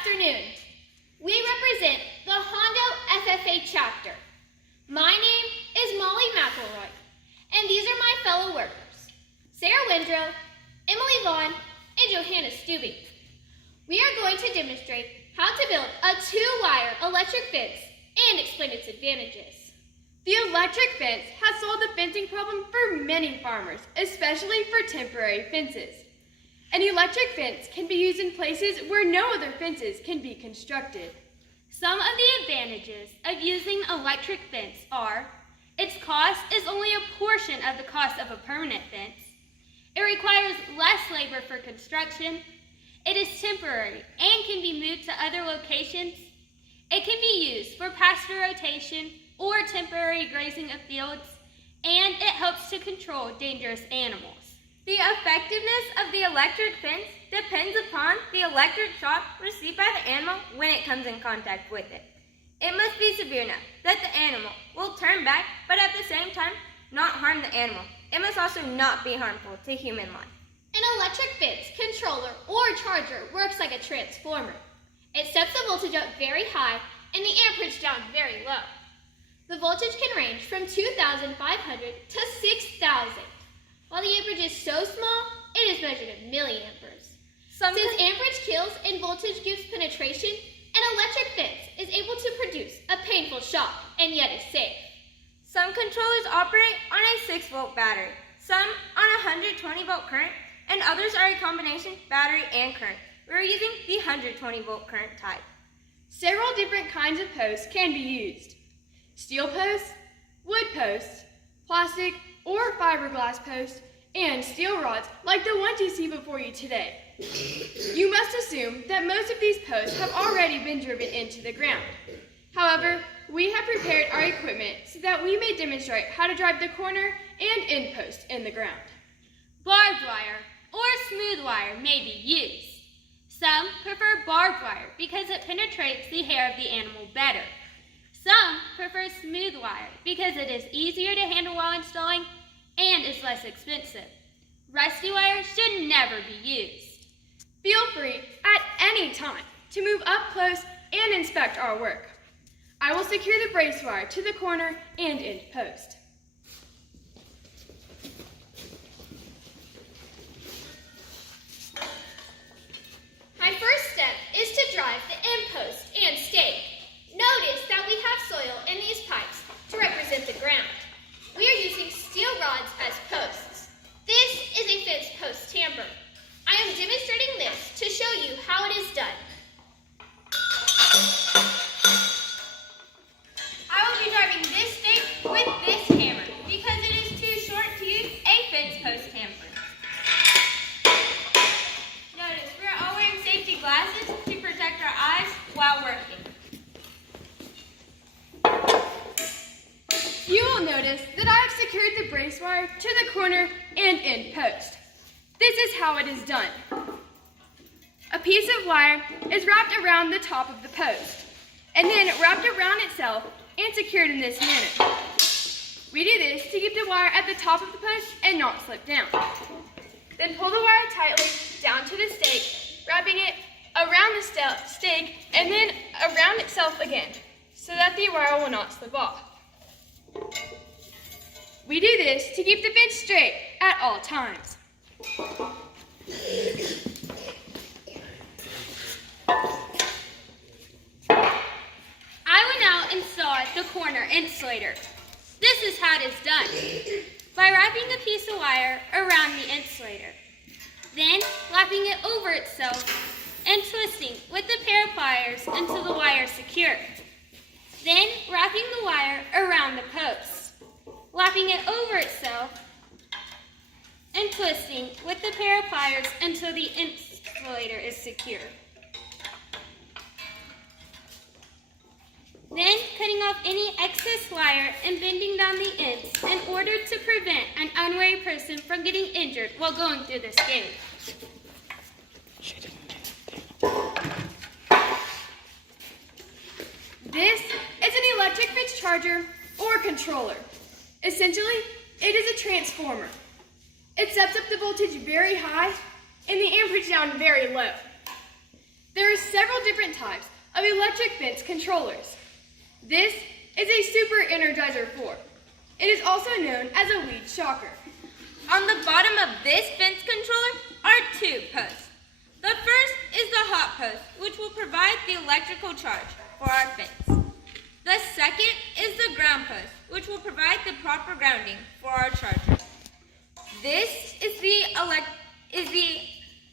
afternoon. We represent the Hondo FFA chapter. My name is Molly McElroy, and these are my fellow workers, Sarah Windrow, Emily Vaughn, and Johanna Stubing. We are going to demonstrate how to build a 2-wire electric fence and explain its advantages. The electric fence has solved the fencing problem for many farmers, especially for temporary fences. An electric fence can be used in places where no other fences can be constructed. Some of the advantages of using electric fence are: its cost is only a portion of the cost of a permanent fence. It requires less labor for construction. It is temporary and can be moved to other locations. It can be used for pasture rotation or temporary grazing of fields, and it helps to control dangerous animals. The effectiveness of the electric fence depends upon the electric shock received by the animal when it comes in contact with it. It must be severe enough that the animal will turn back, but at the same time not harm the animal. It must also not be harmful to human life. An electric fence controller or charger works like a transformer. It sets the voltage up very high and the amperage down very low. The voltage can range from 2,500 to 6,000. While the amperage is so small, it is measured in milliamperes. Since amperage kills and voltage gives penetration, an electric fence is able to produce a painful shock and yet is safe. Some controllers operate on a 6-volt battery, some on a 120-volt current, and others are a combination battery and current. We're using the 120-volt current type. Several different kinds of posts can be used. Steel posts, wood posts, plastic or fiberglass posts, and steel rods like the ones you see before you today. You must assume that most of these posts have already been driven into the ground. However, we have prepared our equipment so that we may demonstrate how to drive the corner and end post in the ground. Barbed wire or smooth wire may be used. Some prefer barbed wire because it penetrates the hair of the animal better. Some prefer smooth wire because it is easier to handle while installing and is less expensive. Rusty wire should never be used. Feel free at any time to move up close and inspect our work. I will secure the brace wire to the corner and end post. My first step is to drive the end post and stake. Notice that we have soil in these pipes to represent the ground. We are using steel rods as posts. This is a fence post tamper. I am demonstrating this to show you how it is done. I will be driving this stake with this hammer because it is too short to use a fence post tamper. Notice we are all wearing safety glasses to protect our eyes while working. You will notice that I have secured the brace wire to the corner and end post. This is how it is done. A piece of wire is wrapped around the top of the post, and then wrapped around itself and secured in this manner. We do this to keep the wire at the top of the post and not slip down. Then pull the wire tightly down to the stake, wrapping it around the stake and then around itself again, so that the wire will not slip off. We do this to keep the fence straight at all times. I will now install the corner insulator. This is how it is done. By wrapping a piece of wire around the insulator, then wrapping it over itself and twisting with a pair of pliers until the wire is secure. Then wrapping the wire around the post, wrapping it over itself and twisting with a pair of pliers until the insulator is secure. Then cutting off any excess wire and bending down the ends in order to prevent an unwary person from getting injured while going through this gate. This is an electric fence charger or controller. Essentially, it is a transformer. It sets up the voltage very high and the amperage down very low. There are several different types of electric fence controllers. This is a Super Energizer 4. It is also known as a lead shocker. On the bottom of this fence controller are two posts. The first is the hot post, which will provide the electrical charge for our fence. The second is the ground post, which will provide the proper grounding for our charger. This is the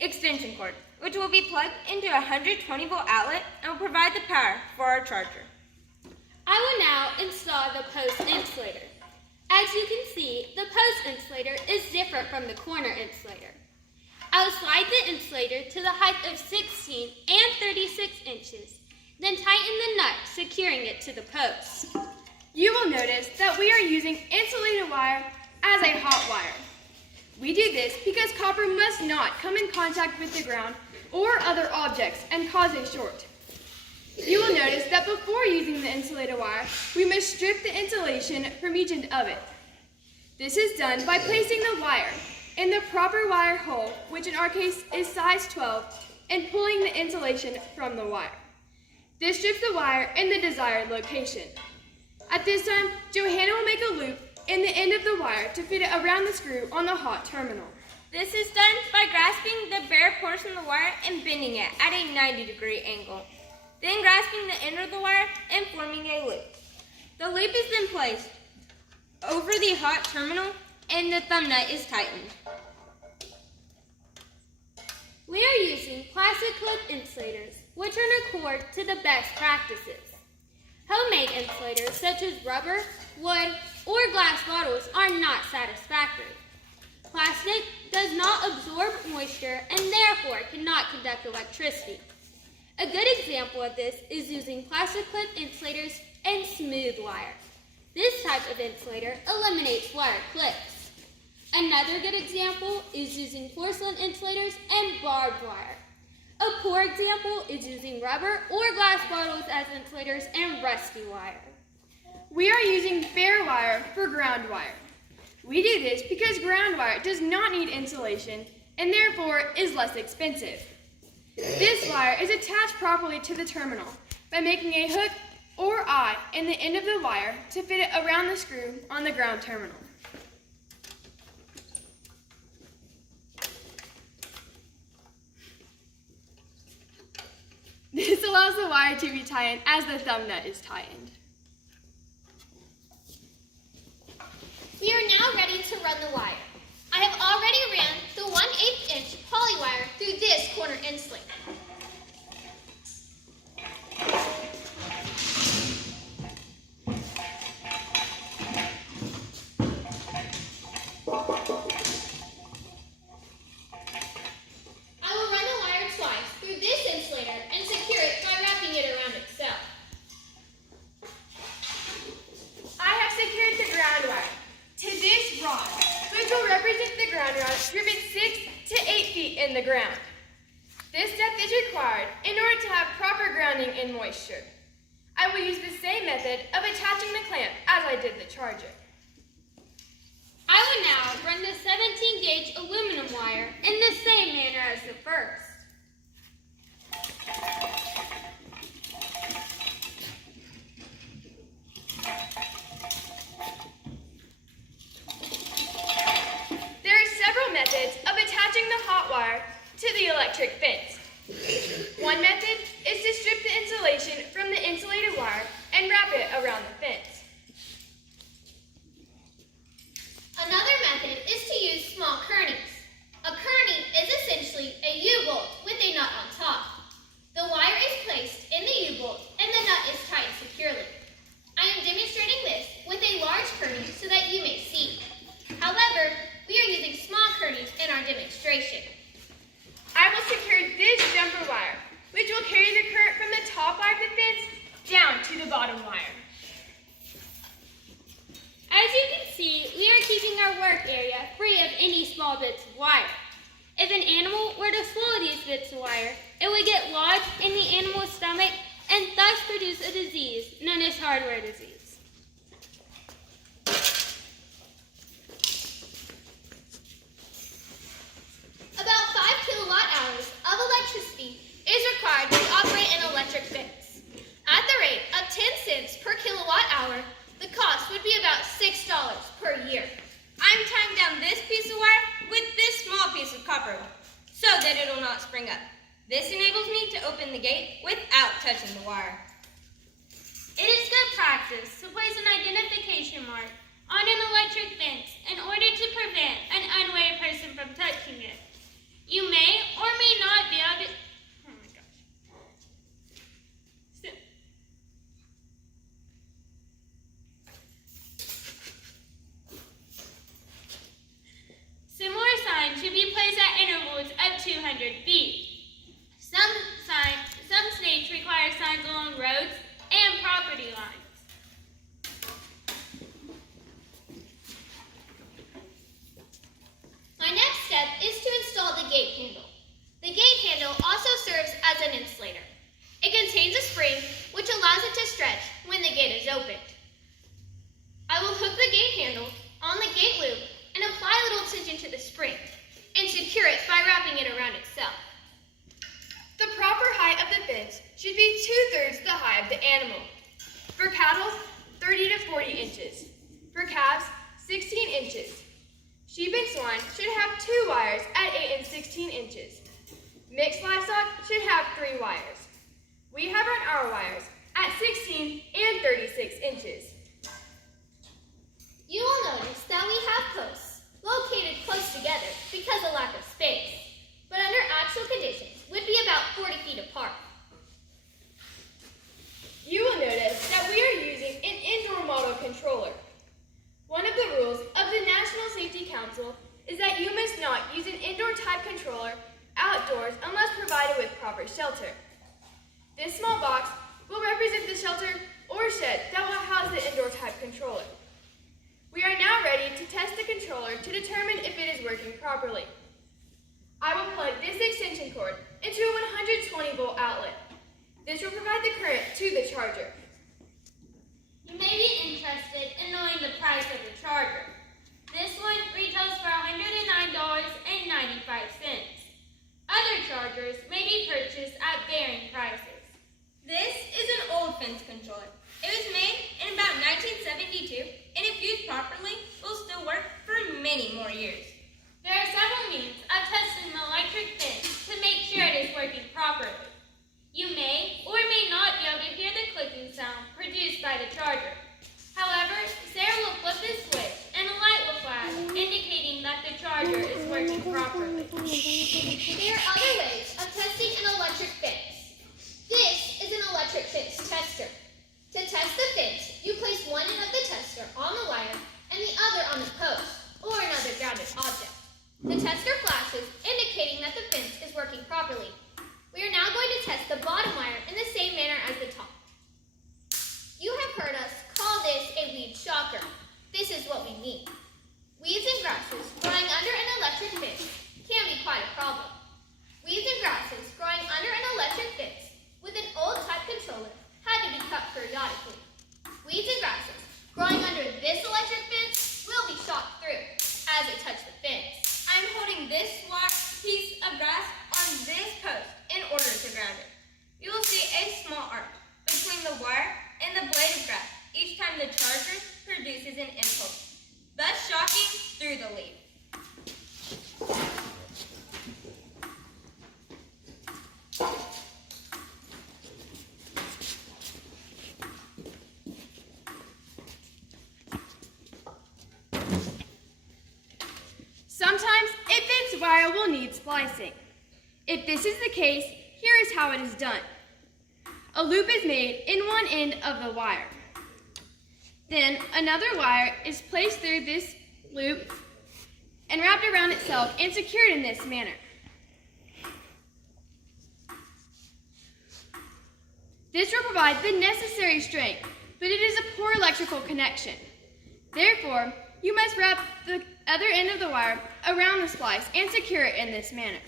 extension cord, which will be plugged into a 120-volt outlet and will provide the power for our charger. I will now install the post insulator. As you can see, the post insulator is different from the corner insulator. I will slide the insulator to the height of 16 and 36 inches, then tighten the nut securing it to the post. You will notice that we are using insulated wire as a hot wire. We do this because copper must not come in contact with the ground or other objects and cause a short. You will notice that before using the insulated wire, we must strip the insulation from each end of it. This is done by placing the wire in the proper wire hole, which in our case is size 12, and pulling the insulation from the wire. This strips the wire in the desired location. At this time, Johanna will make a loop in the end of the wire to fit it around the screw on the hot terminal. This is done by grasping the bare portion of the wire and bending it at a 90-degree angle. Then grasping the end of the wire and forming a loop. The loop is then placed over the hot terminal and the thumb nut is tightened. We are using plastic clip insulators, which are in accord to the best practices. Homemade insulators such as rubber, wood, or glass bottles are not satisfactory. Plastic does not absorb moisture and therefore cannot conduct electricity. A good example of this is using plastic clip insulators and smooth wire. This type of insulator eliminates wire clips. Another good example is using porcelain insulators and barbed wire. A poor example is using rubber or glass bottles as insulators and rusty wire. We are using bare wire for ground wire. We do this because ground wire does not need insulation and therefore is less expensive. This wire is attached properly to the terminal by making a hook or eye in the end of the wire to fit it around the screw on the ground terminal. This allows the wire to be tightened as the thumb nut is tightened. We are now ready to run the wire. I have already ran the 1/8 inch poly wire through this corner insulator. I will run the wire twice through this insulator and secure it by wrapping it around itself. I have secured the ground wire to this rod, which will represent the ground rod driven 6 to 8 feet in the ground. This depth is required in order to have proper grounding in moisture. I will use the same method of attaching the clamp as I did the charger. I will now run the 17-gauge aluminum wire in the same manner as the first. There are several methods of attaching the hot wire to the electric fence. One method is to strip the insulation from the insulated wire and wrap it around the fence. Another method is to use small kearneys. A kearney is essentially a U-bolt with a nut on top. The wire is placed in the U-bolt and the nut is tied securely. I am demonstrating this with a large kearney so that you may see. However, we are using small kearneys in our demonstration. I will secure this jumper wire, which will carry the current from the top wire of the fence down to the bottom wire. As you can see, we are keeping our work area free of any small bits of wire. If an animal were to swallow these bits of wire, it would get lodged in the animal's stomach and thus produce a disease known as hardware disease. About 5 kilowatt hours of electricity is required properly so that it will not spring up. This enables me to open the gate without touching the wire. It is good practice to place an identification mark on an electric fence in order to prevent an unaware person from touching it. You may or may not be able to... Oh my gosh. Similar signs should be placed at intervals of 200 feet. Some states require signs along roads and property lines. My next step is to install the gate handle. The gate handle also serves as an insulator. It contains a spring which allows it to stretch when the gate is opened. I will hook the gate handle on the gate loop and apply a little tension to the spring and secure it by wrapping it around itself. The proper height of the fence should be 2/3 the height of the animal. For cattle, 30 to 40 inches. For calves, 16 inches. Sheep and swine should have 2 wires at 8 and 16 inches. Mixed livestock should have 3 wires. We have run our wires at 16 and 36 inches. You will notice that we have posts located close together because of lack of space, but under actual conditions would be about 40 feet apart. You will notice that we are using an indoor model controller. One of the rules of the National Safety Council is that you must not use an indoor type controller outdoors unless provided with proper shelter. This small box will represent the shelter or shed that will house the indoor type controller. We are now ready to test the controller to determine if it is working properly. I will plug this extension cord into a 120 volt outlet. This will provide the current to the charger. You may be interested in knowing the price of the charger. This one retails for $109.95. Other chargers may be purchased at varying prices. This is an old fence controller. It was made in about 1972, and if used properly, will still work for many more years. There are several means of testing the electric fence to make sure it is working properly. You may or may not be able to hear the clicking sound produced by the charger. However, Sarah will flip this switch and a light will flash, indicating that the charger is working properly. There are other ways of testing an electric fence. This is an electric fence tester. To test the fence, you place one end of the tester on the wire and the other on the post or another grounded object. The tester flashes, indicating that the fence is working properly. We are now going to test the bottom wire in the same manner as the top. You have heard us call this a weed shocker. This is what we mean. Weeds and grasses growing under an electric fence can be quite a problem. Weeds and grasses growing under an electric fence with an old type controller had to be cut periodically. Weeds and grasses growing under this electric fence will be shot through as it touches the fence. I'm holding this piece of grass on this post in order to ground it. You will see a small arc between the wire and the blade of grass each time the charger produces an impulse, thus shocking through the leaf. Sometimes a fence wire will need splicing. If this is the case, here is how it is done. A loop is made in one end of the wire. Then another wire is placed through this loop and wrapped around itself and secured in this manner. This will provide the necessary strength, but it is a poor electrical connection. Therefore, you must wrap the other end of the wire around the splice and secure it in this manner.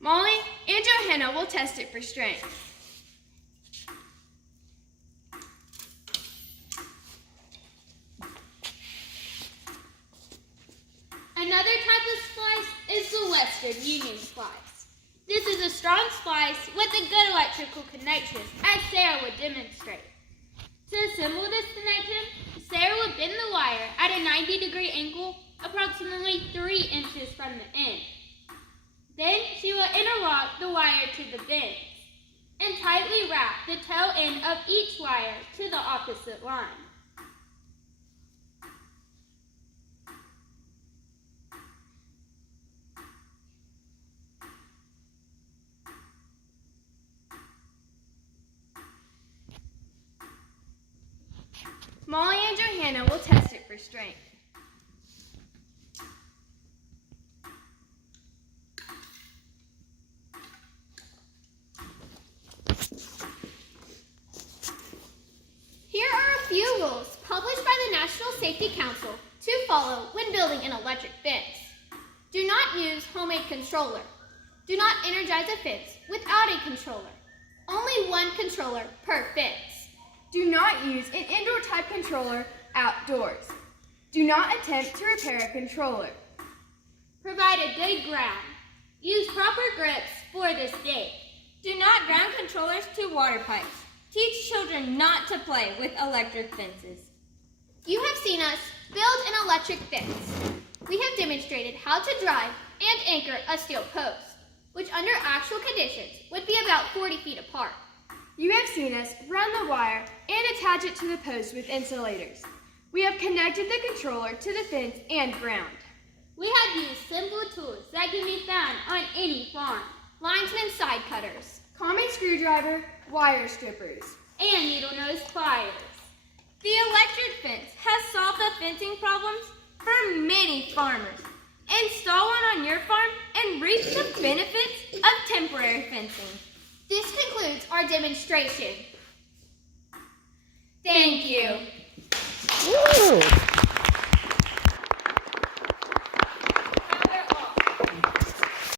Molly and Johanna will test it for strength. Another type of splice is the Western Union splice. This is a strong splice with a good electrical connection, as Sarah would demonstrate. To assemble this connection, Sarah would bend the wire at a 90-degree angle approximately 3 inches from the end. Then she will interlock the wire to the bends and tightly wrap the tail end of each wire to the opposite line. Molly and Johanna will test it for strength. Here are a few rules published by the National Safety Council to follow when building an electric fence. Do not use homemade controller. Do not energize a fence without a controller. Only one controller per fence. Do not use an indoor type controller outdoors. Do not attempt to repair a controller. Provide a good ground. Use proper grips for the stake. Do not ground controllers to water pipes. Teach children not to play with electric fences. You have seen us build an electric fence. We have demonstrated how to drive and anchor a steel post, which under actual conditions would be about 40 feet apart. You have seen us run the wire and attach it to the post with insulators. We have connected the controller to the fence and ground. We have used simple tools that can be found on any farm. Linesman side cutters. Common screwdriver, wire strippers. And needle-nose pliers. The electric fence has solved the fencing problems for many farmers. Install one on your farm and reap the benefits of temporary fencing. This concludes our demonstration. Thank you. Woo!